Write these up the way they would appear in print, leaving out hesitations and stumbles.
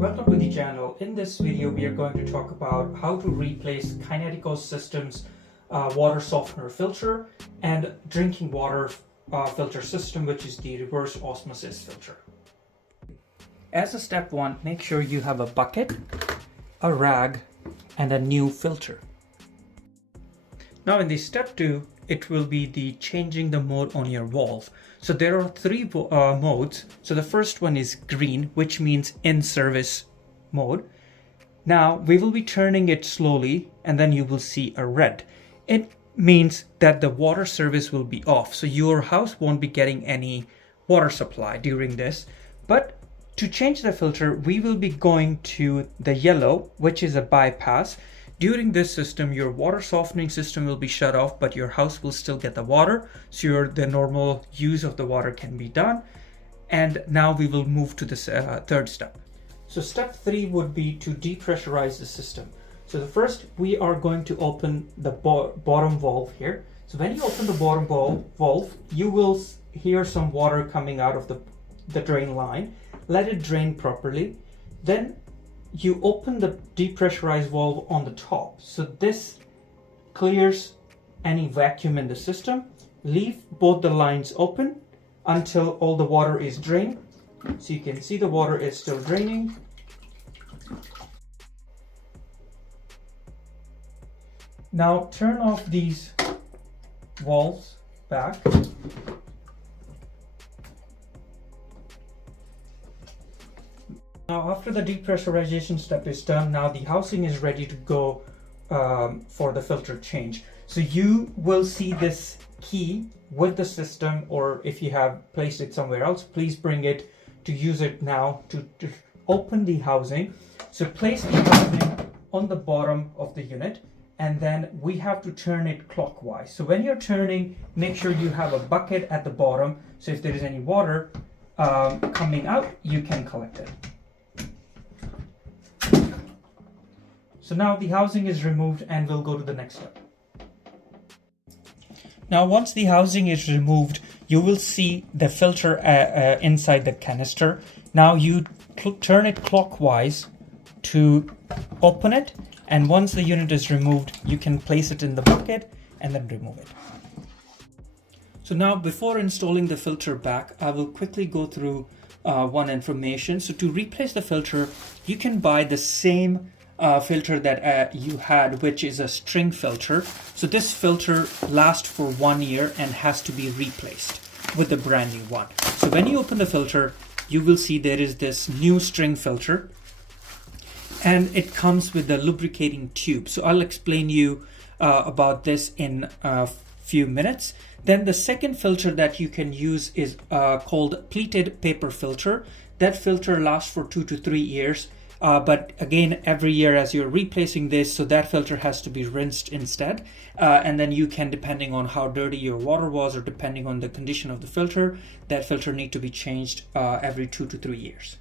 Welcome to the channel. In this video we are going to talk about how to replace Kinetico system's water softener filter and drinking water filter system, which is the reverse osmosis filter. As a step one, make sure you have a bucket, a rag, and a new filter. Now in the step two, it will be the changing the mode on your valve. So there are three modes. So the first one is green, which means in service mode. Now we will be turning it slowly and then you will see a red. It means that the water service will be off. So your house won't be getting any water supply during this. But to change the filter, we will be going to the yellow, which is a bypass. During this system, your water softening system will be shut off, but your house will still get the water. So the normal use of the water can be done. And now we will move to this third step. So step three would be to depressurize the system. So the first, we are going to open the bottom valve here. So when you open the bottom valve, you will hear some water coming out of the drain line. Let it drain properly. Then you open the depressurized valve on the top. So this clears any vacuum in the system. Leave both the lines open until all the water is drained. So you can see the water is still draining. Now turn off these valves back. Now after the depressurization step is done, now the housing is ready to go for the filter change. So you will see this key with the system, or if you have placed it somewhere else, please bring it to use it now to open the housing. So place the housing on the bottom of the unit, and then we have to turn it clockwise. So when you're turning, make sure you have a bucket at the bottom. So if there is any water coming out, you can collect it. So now the housing is removed and we'll go to the next step. Now once the housing is removed, you will see the filter inside the canister. Now you turn it clockwise to open it, and once the unit is removed, you can place it in the bucket and then remove it. So now before installing the filter back, I will quickly go through one information. So to replace the filter, you can buy the same filter that you had, which is a string filter. So this filter lasts for 1 year and has to be replaced with a brand new one. So when you open the filter, you will see there is this new string filter, and it comes with the lubricating tube. So I'll explain you about this in a few minutes. Then the second filter that you can use is called pleated paper filter. That filter lasts for 2 to 3 years. But again, every year as you're replacing this, so that filter has to be rinsed instead. And then you can, depending on how dirty your water was or depending on the condition of the filter, that filter need to be changed every 2 to 3 years.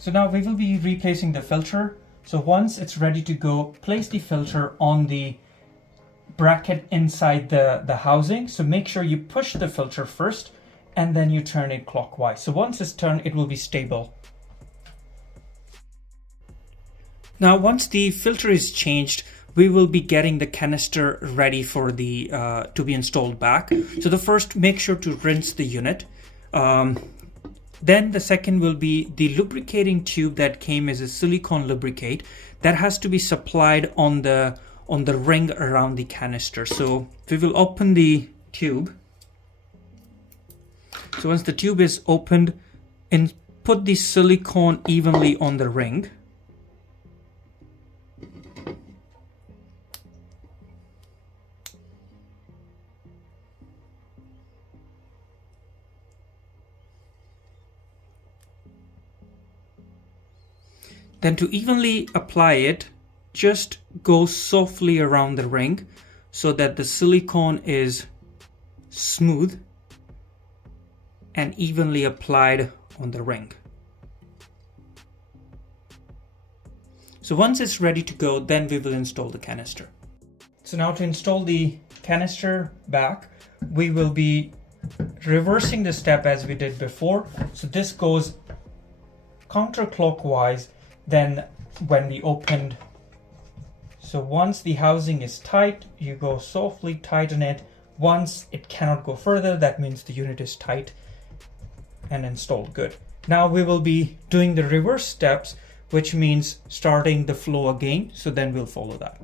So now we will be replacing the filter. So once it's ready to go, place the filter on the bracket inside the housing. So make sure you push the filter first and then you turn it clockwise. So once it's turned, it will be stable. Now, once the filter is changed, we will be getting the canister ready for the to be installed back. So the first, make sure to rinse the unit. Then the second will be the lubricating tube that came as a silicone lubricate that has to be supplied on the ring around the canister. So we will open the tube. So once the tube is opened, and put the silicone evenly on the ring. Then to evenly apply it, just go softly around the ring so that the silicone is smooth and evenly applied on the ring. So once it's ready to go, then we will install the canister. So now to install the canister back, we will be reversing the step as we did before. So this goes counterclockwise than when we opened. So once the housing is tight, you go softly tighten it. Once it cannot go further, that means the unit is tight and installed good. Now we will be doing the reverse steps, which means starting the flow again. So then we'll follow that.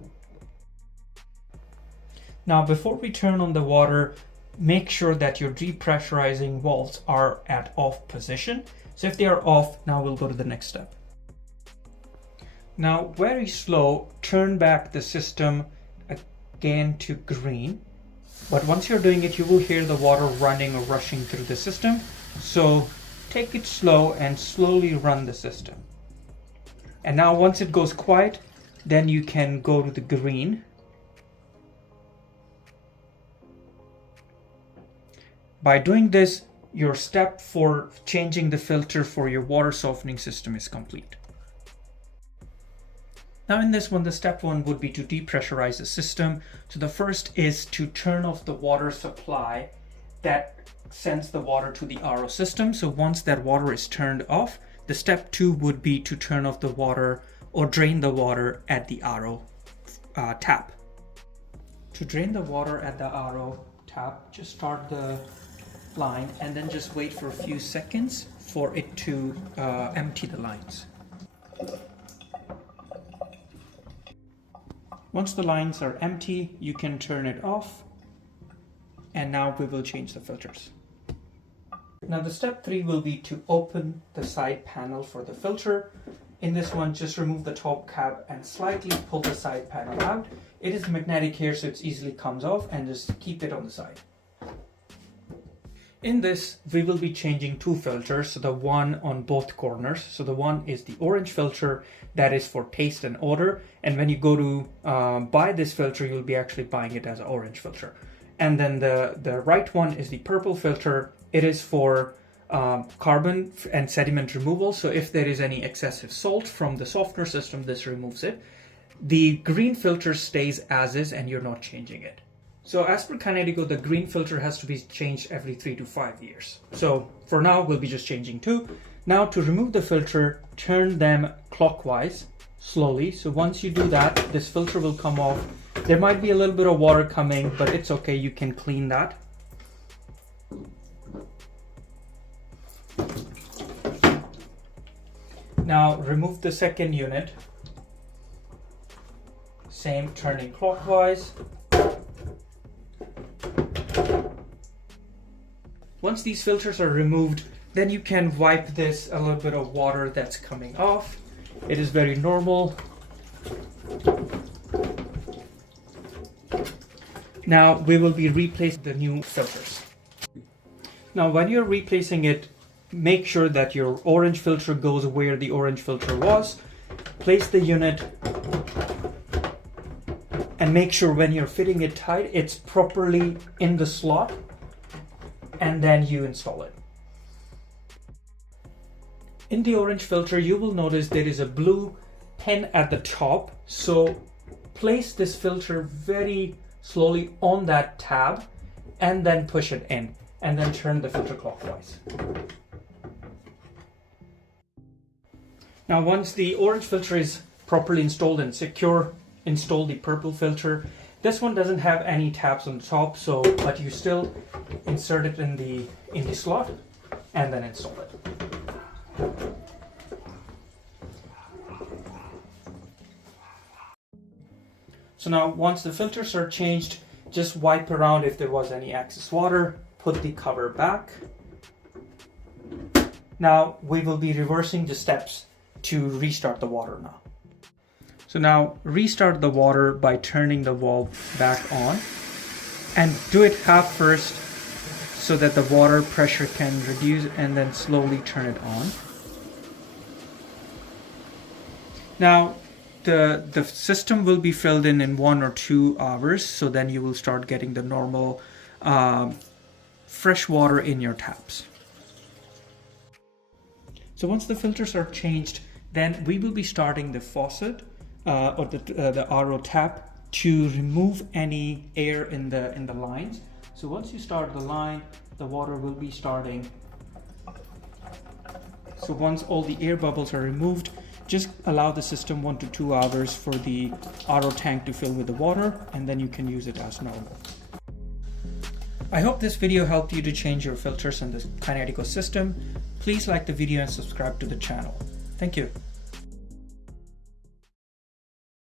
Now before we turn on the water, make sure that your depressurizing valves are at off position. So if they are off, now we'll go to the next step. Now very slow, turn back the system again to green. But once you're doing it, you will hear the water running or rushing through the system. So take it slow and slowly run the system. And now once it goes quiet, then you can go to the green. By doing this, your step for changing the filter for your water softening system is complete. Now in this one, the step one would be to depressurize the system. So the first is to turn off the water supply that sends the water to the RO system. So once that water is turned off, the step two would be to turn off the water or drain the water at the RO tap. To drain the water at the RO tap, just start the line and then just wait for a few seconds for it to empty the lines. Once the lines are empty, you can turn it off, and now we will change the filters. Now the step three will be to open the side panel for the filter. In this one, just remove the top cap and slightly pull the side panel out. It is magnetic here, so it easily comes off, and just keep it on the side. In this, we will be changing two filters, so the one on both corners. So the one is the orange filter that is for taste and odor. And when you go to buy this filter, you'll be actually buying it as an orange filter. And then the right one is the purple filter. It is for carbon and sediment removal. So if there is any excessive salt from the softener system, this removes it. The green filter stays as is and you're not changing it. So as per Kinetico, the green filter has to be changed every 3 to 5 years. So for now, we'll be just changing 2. Now to remove the filter, turn them clockwise, slowly. So once you do that, this filter will come off. There might be a little bit of water coming, but it's okay, you can clean that. Now remove the second unit. Same, turning clockwise. Once these filters are removed, then you can wipe this a little bit of water that's coming off. It is very normal. Now we will be replacing the new filters. Now when you're replacing it, make sure that your orange filter goes where the orange filter was. Place the unit and make sure when you're fitting it tight, it's properly in the slot. And then you install it. In the orange filter, you will notice there is a blue pin at the top. So place this filter very slowly on that tab and then push it in and then turn the filter clockwise. Now once the orange filter is properly installed and secure, install the purple filter. This one doesn't have any tabs on the top, but you still insert it in the slot and then install it. So now once the filters are changed, just wipe around if there was any excess water, put the cover back. Now we will be reversing the steps to restart the water now. So now restart the water by turning the valve back on and do it half first so that the water pressure can reduce and then slowly turn it on. Now the system will be filled in 1 or 2 hours, so then you will start getting the normal fresh water in your taps. So once the filters are changed, then we will be starting the faucet or the RO tap to remove any air in the lines. So once you start the line, the water will be starting. So So once all the air bubbles are removed, just allow the system 1 to 2 hours for the RO tank to fill with the water, and then you can use it as normal. I hope this video helped you to change your filters in the Kinetico system. Please like the video and subscribe to the channel. Thank you.